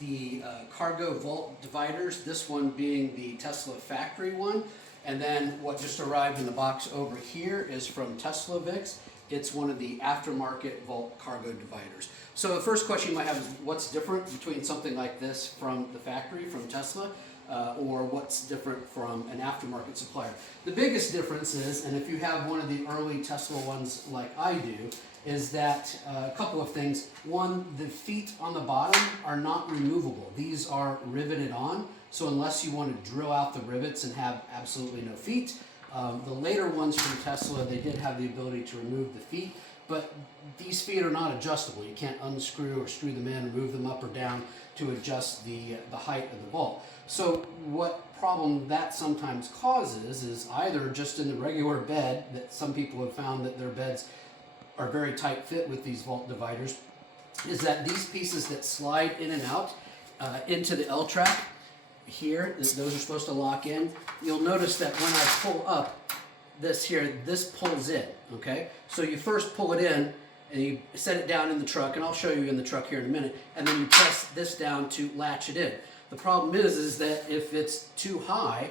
the cargo vault dividers, this one being the Tesla factory one. And then what just arrived in the box over here is from Teslovix. It's one of the aftermarket vault cargo dividers. So the first question you might have is what's different between something like this from the factory, from Tesla, or what's different from an aftermarket supplier? The biggest difference is, and if you have one of the early Tesla ones like I do, is that a couple of things. One, the feet on the bottom are not removable. These are riveted on, so unless you want to drill out the rivets and have absolutely no feet, the later ones from Tesla, they did have the ability to remove the feet, but these feet are not adjustable. You can't unscrew or screw them in and move them up or down to adjust the height of the vault. So what problem that sometimes causes is either just in the regular bed, that some people have found that their beds are very tight fit with these vault dividers, is that these pieces that slide in and out into the L-track here, those are supposed to lock in. You'll notice that when I pull up this here, this pulls in, okay? So you first pull it in and you set it down in the truck, and I'll show you in the truck here in a minute, and then you press this down to latch it in. The problem is that if it's too high,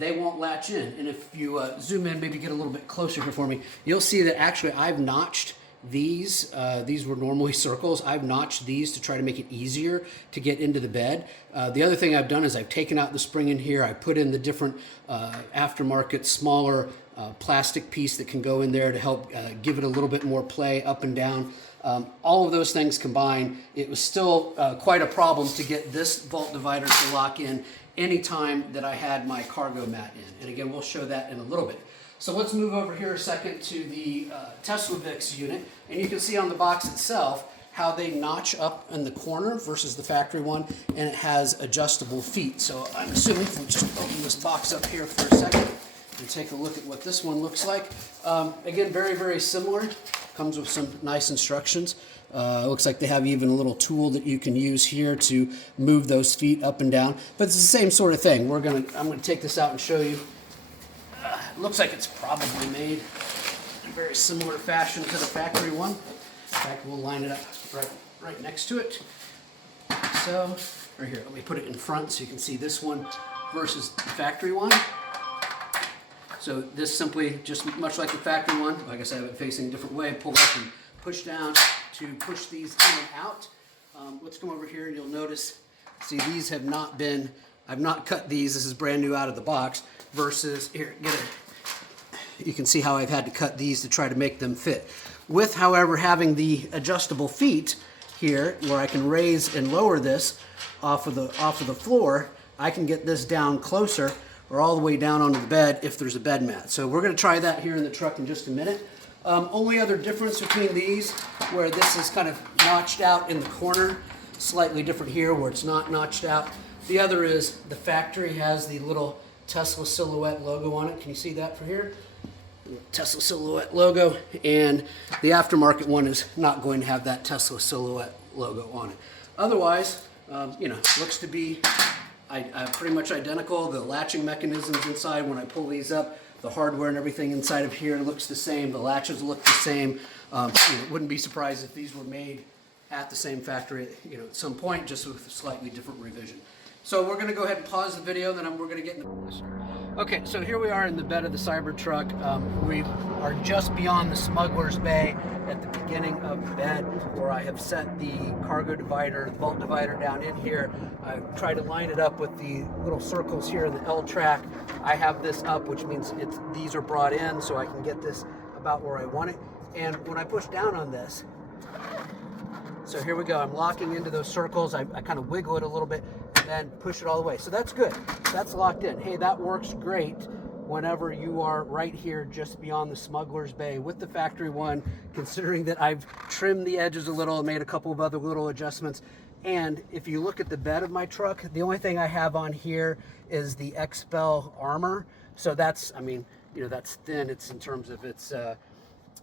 they won't latch in. And if you zoom in, maybe get a little bit closer here for me, you'll see that actually I've notched these. These were normally circles. I've notched these to try to make it easier to get into the bed. The other thing I've done is I've taken out the spring in here. I put in the different aftermarket smaller plastic piece that can go in there to help give it a little bit more play up and down. All of those things combined, it was still quite a problem to get this vault divider to lock in anytime that I had my cargo mat in. And again, we'll show that in a little bit. So let's move over here a second to the Teslovix unit, and you can see on the box itself how they notch up in the corner versus the factory one, and it has adjustable feet. So I'm assuming, we'll just open this box up here for a second and take a look at what this one looks like. Again, very, very similar. Comes with some nice instructions. Looks like they have even a little tool that you can use here to move those feet up and down. But it's the same sort of thing. I'm gonna take this out and show you. It looks like it's probably made in a very similar fashion to the factory one. In fact, we'll line it up right next to it. So, right here, let me put it in front so you can see this one versus the factory one. So this simply, just much like the factory one, like I said, I have it facing a different way, pull up and push down to push these in and out. Let's come over here and you'll notice, see, these have not been, I've not cut these, this is brand new out of the box, versus, here, you can see how I've had to cut these to try to make them fit. With, however, having the adjustable feet here, where I can raise and lower this off of the floor, I can get this down closer or all the way down onto the bed if there's a bed mat. So we're going to try that here in the truck in just a minute. Only other difference between these, where this is kind of notched out in the corner, slightly different here where it's not notched out. The other is the factory has the little Tesla silhouette logo on it. Can you see that from here? Tesla silhouette logo, and the aftermarket one is not going to have that Tesla silhouette logo on it. Otherwise, looks to be pretty much identical. The latching mechanisms inside, when I pull these up, the hardware and everything inside of here looks the same. The latches look the same. Wouldn't be surprised if these were made at the same factory, at some point, just with a slightly different revision. So we're going to go ahead and pause the video, then we're going to get into this. Okay, so here we are in the bed of the Cybertruck. We are just beyond the smuggler's bay at the beginning of the bed, where I have set the cargo divider, the vault divider down in here. I've tried to line it up with the little circles here in the L track. I have this up, which means these are brought in so I can get this about where I want it. And when I push down on this, so here we go, I'm locking into those circles. I kind of wiggle it a little bit and then push it all the way. So that's good. That's locked in. Hey, that works great whenever you are right here just beyond the smuggler's bay with the factory one, considering that I've trimmed the edges a little and made a couple of other little adjustments. And if you look at the bed of my truck, the only thing I have on here is the XPEL armor. So that's, that's thin. It's in terms of its,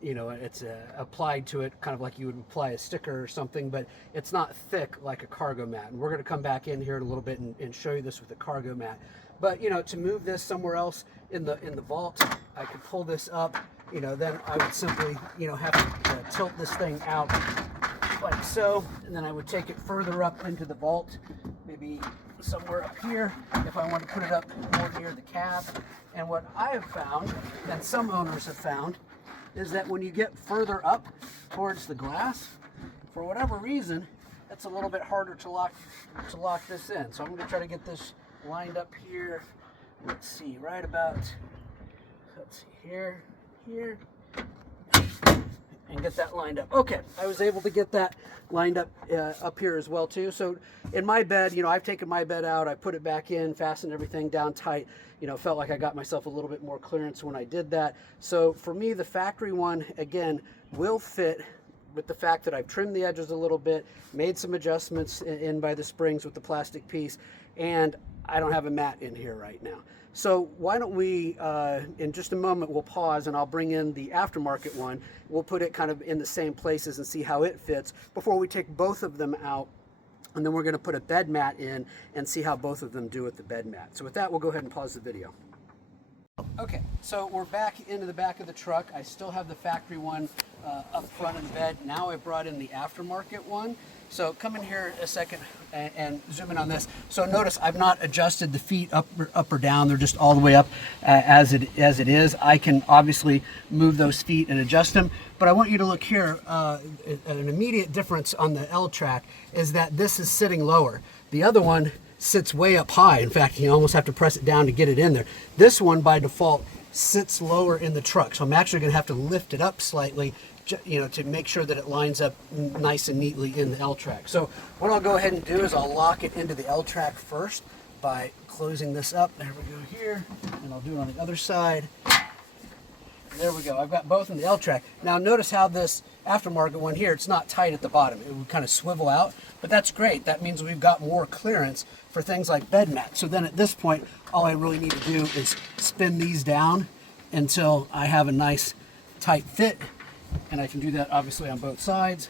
it's applied to it kind of like you would apply a sticker or something, but it's not thick like a cargo mat. And we're going to come back in here in a little bit and show you this with the cargo mat. But, to move this somewhere else in the vault, I could pull this up, then I would simply, have to tilt this thing out like so, and then I would take it further up into the vault, maybe somewhere up here if I want to put it up more near the cab. And what I have found, and some owners have found, is that when you get further up towards the glass, for whatever reason, it's a little bit harder to lock this in. So I'm going to try to get this lined up here. Let's see, right about, let's see, here, and get that lined up. Okay, I was able to get that lined up up here as well too. So in my bed, you know, I've taken my bed out, I put it back in, fastened everything down tight, you know, felt like I got myself a little bit more clearance when I did that. So for me, the factory one, again, will fit with the fact that I've trimmed the edges a little bit, made some adjustments in by the springs with the plastic piece, and I don't have a mat in here right now. So why don't we, in just a moment, we'll pause and I'll bring in the aftermarket one. We'll put it kind of in the same places and see how it fits before we take both of them out. And then we're gonna put a bed mat in and see how both of them do with the bed mat. So with that, we'll go ahead and pause the video. Okay, so we're back into the back of the truck. I still have the factory one up front in the bed. Now I brought in the aftermarket one. So come in here a second and zoom in on this. So notice I've not adjusted the feet up or down. They're just all the way up as it is. I can obviously move those feet and adjust them. But I want you to look here. An immediate difference on the L-Track is that this is sitting lower. The other one sits way up high. In fact, you almost have to press it down to get it in there. This one by default sits lower in the truck. So I'm actually going to have to lift it up slightly, you know, to make sure that it lines up nice and neatly in the L-Track. So what I'll go ahead and do is I'll lock it into the L-Track first by closing this up. There we go here. And I'll do it on the other side. There we go. I've got both in the L-Track. Now notice how this aftermarket one here, it's not tight at the bottom. It would kind of swivel out, but that's great. That means we've got more clearance for things like bed mats. So then at this point, all I really need to do is spin these down until I have a nice tight fit. And I can do that obviously on both sides.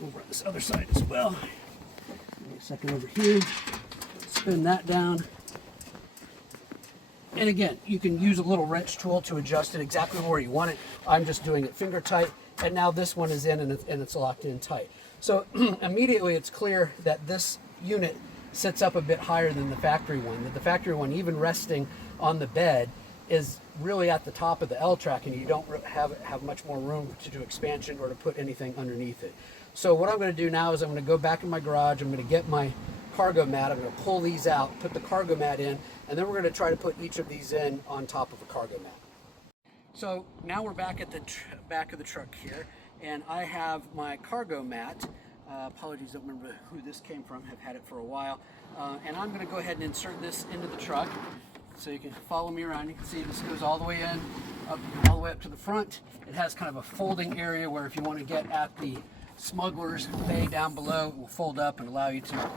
Over on this other side as well. Give me a second over here. Spin that down. And again, you can use a little wrench tool to adjust it exactly where you want it. I'm just doing it finger tight. And now this one is in and it's locked in tight. So immediately it's clear that this unit sits up a bit higher than the factory one. That the factory one, even resting on the bed, is really at the top of the L-Track, and you don't have much more room to do expansion or to put anything underneath it. So what I'm going to do now is I'm going to go back in my garage. I'm going to get my cargo mat. I'm going to pull these out, put the cargo mat in, and then we're going to try to put each of these in on top of a cargo mat. So now we're back at the back of the truck here, and I have my cargo mat. Apologies, don't remember who this came from. Have had it for a while. And I'm going to go ahead and insert this into the truck. So you can follow me around. You can see this goes all the way in, all the way up to the front. It has kind of a folding area where if you want to get at the smuggler's bay down below, it will fold up and allow you to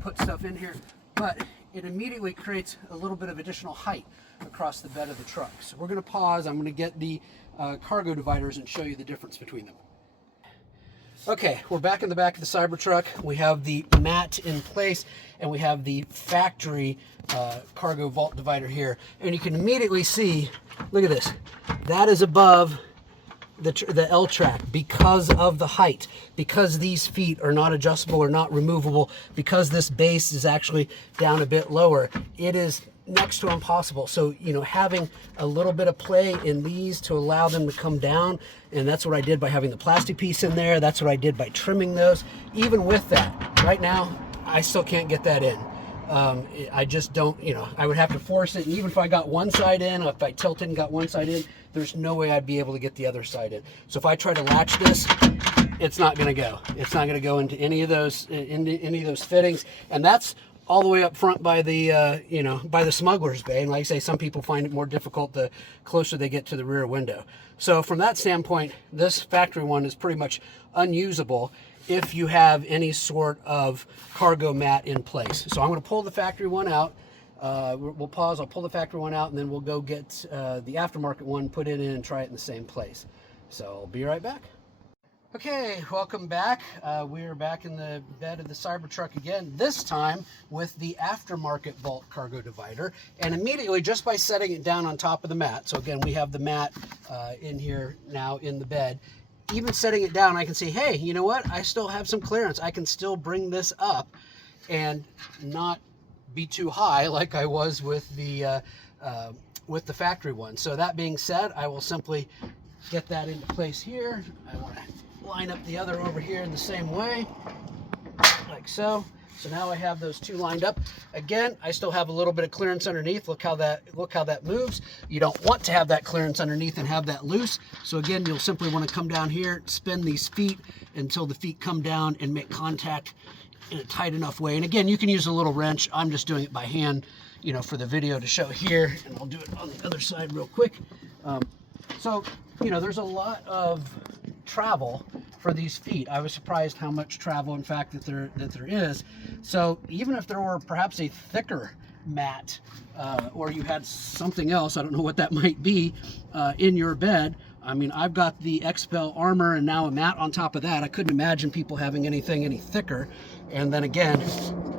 put stuff in here. But it immediately creates a little bit of additional height across the bed of the truck. So we're going to pause. I'm going to get the cargo dividers and show you the difference between them. Okay, we're back in the back of the Cybertruck. We have the mat in place, and we have the factory cargo vault divider here. And you can immediately see, look at this, that is above the L-Track because of the height, because these feet are not adjustable or not removable, because this base is actually down a bit lower. It is next to impossible. So, you know, having a little bit of play in these to allow them to come down, and that's what I did by having the plastic piece in there. That's what I did by trimming those. Even with that, right now, I still can't get that in. I just don't, you know, I would have to force it. And even if I got one side in, or if I tilted and got one side in, there's no way I'd be able to get the other side in. So if I try to latch this, it's not going to go. It's not going to go into any of those fittings. And that's all the way up front by the, you know, by the smuggler's bay. And like I say, some people find it more difficult the closer they get to the rear window. So from that standpoint, this factory one is pretty much unusable if you have any sort of cargo mat in place. So I'm going to pull the factory one out. We'll pause. I'll pull the factory one out, and then we'll go get the aftermarket one, put it in, and try it in the same place. So I'll be right back. Okay, welcome back. We're back in the bed of the Cybertruck again, this time with the aftermarket vault cargo divider. And immediately, just by setting it down on top of the mat, so again, we have the mat in here now in the bed, even setting it down, I can see, hey, you know what? I still have some clearance. I can still bring this up and not be too high like I was with the factory one. So that being said, I will simply get that into place here. I want to line up the other over here in the same way, like so. So now I have those two lined up. Again, I still have a little bit of clearance underneath. Look how that moves. You don't want to have that clearance underneath and have that loose. So again, you'll simply want to come down here, spin these feet until the feet come down and make contact in a tight enough way. And again, you can use a little wrench. I'm just doing it by hand, you know, for the video to show here, and I'll do it on the other side real quick. So, you know, there's a lot of travel for these feet. I was surprised how much travel, in fact, that there is. So even if there were perhaps a thicker mat, or you had something else, I don't know what that might be, in your bed. I mean, I've got the XPEL armor and now a mat on top of that. I couldn't imagine people having anything any thicker. And then again,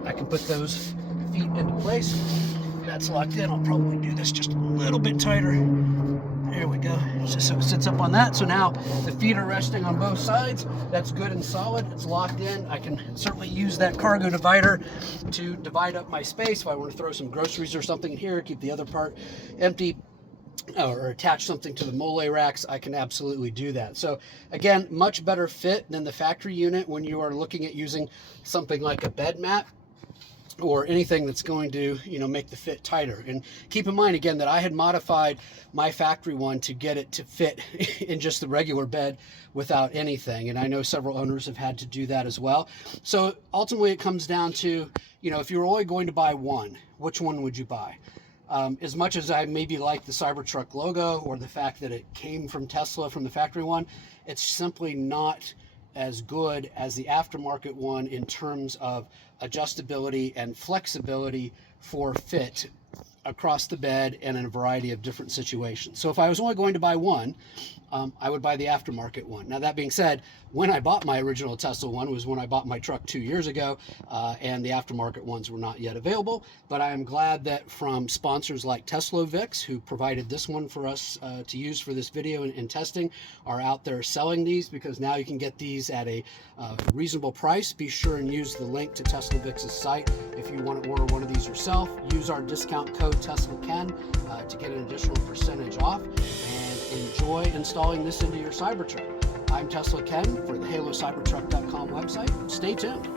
I can put those feet into place. That's locked in. I'll probably do this just a little bit tighter. There we go, just so it sits up on that. So now the feet are resting on both sides. That's good and solid. It's locked in. I can certainly use that cargo divider to divide up my space. If I want to throw some groceries or something here, keep the other part empty, or attach something to the mole racks, I can absolutely do that. So again, much better fit than the factory unit when you are looking at using something like a bed mat or anything that's going to, you know, make the fit tighter. And keep in mind again that I had modified my factory one to get it to fit in just the regular bed without anything. And I know several owners have had to do that as well. So ultimately it comes down to, you know, if you're only going to buy one, which one would you buy? As much as I maybe like the Cybertruck logo or the fact that it came from Tesla, from the factory one, it's simply not as good as the aftermarket one in terms of adjustability and flexibility for fit across the bed and in a variety of different situations. So if I was only going to buy one, I would buy the aftermarket one. Now that being said, when I bought my original Tesla one was when I bought my truck 2 years ago, and the aftermarket ones were not yet available. But I am glad that from sponsors like Teslovix, who provided this one for us to use for this video and testing, are out there selling these, because now you can get these at a reasonable price. Be sure and use the link to Teslovix's site if you want to order one of these yourself. Use our discount code TeslaKen to get an additional percentage off, and enjoy installing this into your Cybertruck. I'm Tesla Ken for the HaloCybertruck.com website. Stay tuned.